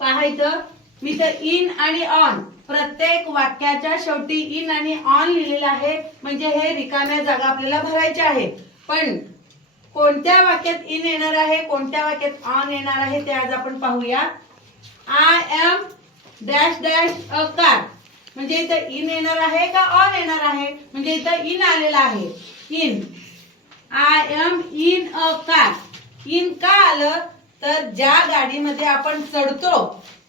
पाहायचं? मी तर इन आणि ऑन. प्रत्येक वाक्याच्या शेवटी इन आणि ऑन लिहिलेलं आहे. म्हणजे हे रिकाम्या जागा आपल्याला भरायच्या आहेत पण कोणत्या वाक्यात इन येणार आहे कोणत्या वाक्यात ऑन येणार आहे ते आज आपण पाहूया. I am dash dash a car म्हणजे इथं इन येणार आहे का ऑन येणार आहे? म्हणजे इथं इन आलेलं आहे. In. I am in a car in का आलं? तर ज्या गाडीमध्ये आपण चढतो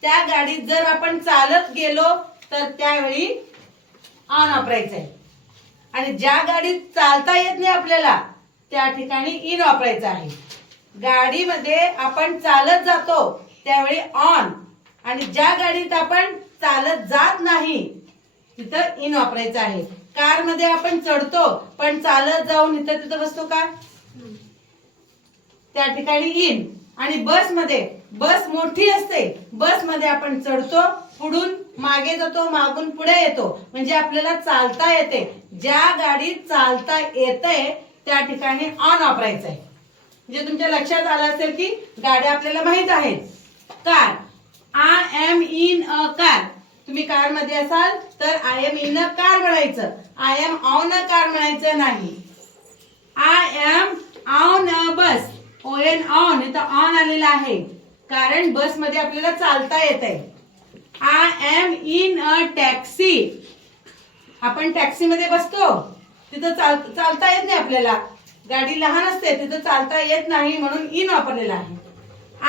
त्या गाडीत जर आपण चालत गेलो तर त्यावेळी ऑन वापरायचं आहे आणि ज्या गाडीत चालता येत नाही आपल्याला त्या ठिकाणी इन वापरायचं आहे. गाडीमध्ये आपण चालत जातो त्यावेळी ऑन आणि ज्या गाडीत आपण चालत जात नाही तिथं इन वापरायचं आहे. कारमध्ये आपण चढतो पण चालत जाऊन इथं तिथं बसतो का? त्या ठिकाणी इन आणि बसमध्ये बस मोठी असते. बसमध्ये आपण चढतो पुढून मागे जातो मागून पुढे येतो. म्हणजे आपल्याला चालता येते. ज्या गाडीत चालता येतंय त्या ठिकाणी ऑन वापरायचं आहे. म्हणजे तुमच्या लक्षात आलं असेल की गाड्या आपल्याला माहीत आहेत. Car I am in a car तुम्ही कारमध्ये असाल तर I am in a car म्हणायचं. I am on a car म्हणायचं नाही. I am O N on इथं ऑन आलेलं आहे. कारण बसमध्ये आपल्याला चालता येत आहे I am in a taxi आपण टॅक्सीमध्ये बसतो. तिथं चाल चालता येत नाही आपल्याला. गाडी लहान असते तिथं चालता येत नाही म्हणून इन वापरलेला आहे.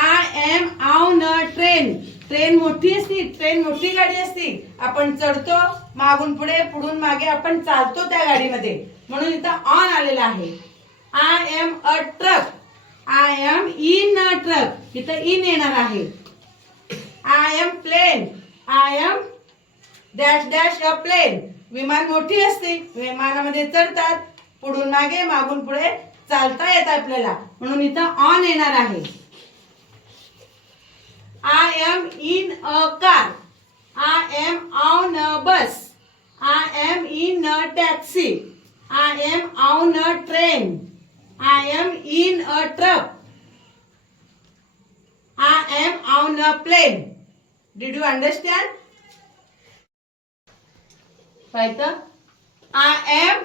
I am on a train train मोठी असती ट्रेन मोठी गाडी असती. आपण चढतो मागून पुढे पुढून मागे आपण चालतो त्या गाडीमध्ये. म्हणून इथं ऑन आलेला आहे. I am a truck I am in a truck इथं इन येणार आहे. I am plane I am dash dash a plane विमान मोठी असते. विमानामध्ये चढतात. पुढून मागे मागून पुढे चालता येत आपल्याला. म्हणून इथं ऑन येणार आहे. I am in a car I am on a bus I am in a taxi I am on a train I am in a truck I am on a plane did you understand I am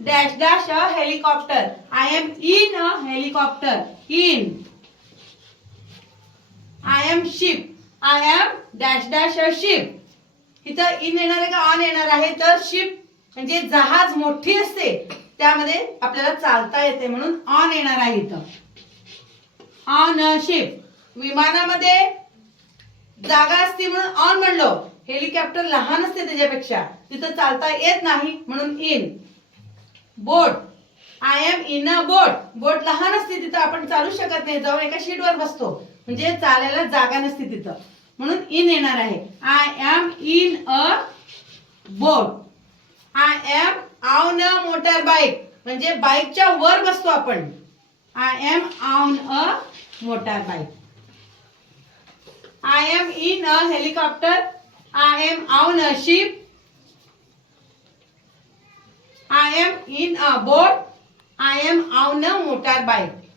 dash dash a helicopter I am in a helicopter in I am ship I am dash dash a ship इथं in येणार आहे का on येणार आहे? तर ship म्हणजे जहाज मोठी असते. त्यामध्ये आपल्याला चालता येते म्हणून ऑन येणार आहे इथं. ऑन शिप विमानामध्ये जागा असते म्हणून ऑन म्हणलो. हेलिकॉप्टर लहान असते त्याच्यापेक्षा. तिथं चालता येत नाही म्हणून in boat I am in a boat boat लहान असते तिथं आपण चालू शकत नाही. जाऊन एका शीटवर बसतो. म्हणजे चालायला जागा नसते तिथं. म्हणून इन येणार आहे. I am in a boat I am on motorbike. म्हणजे बाईकच्या वर बसतो आपण. I am on a motorbike I am in a helicopter I am on a ship I am in a boat I am on a motor bike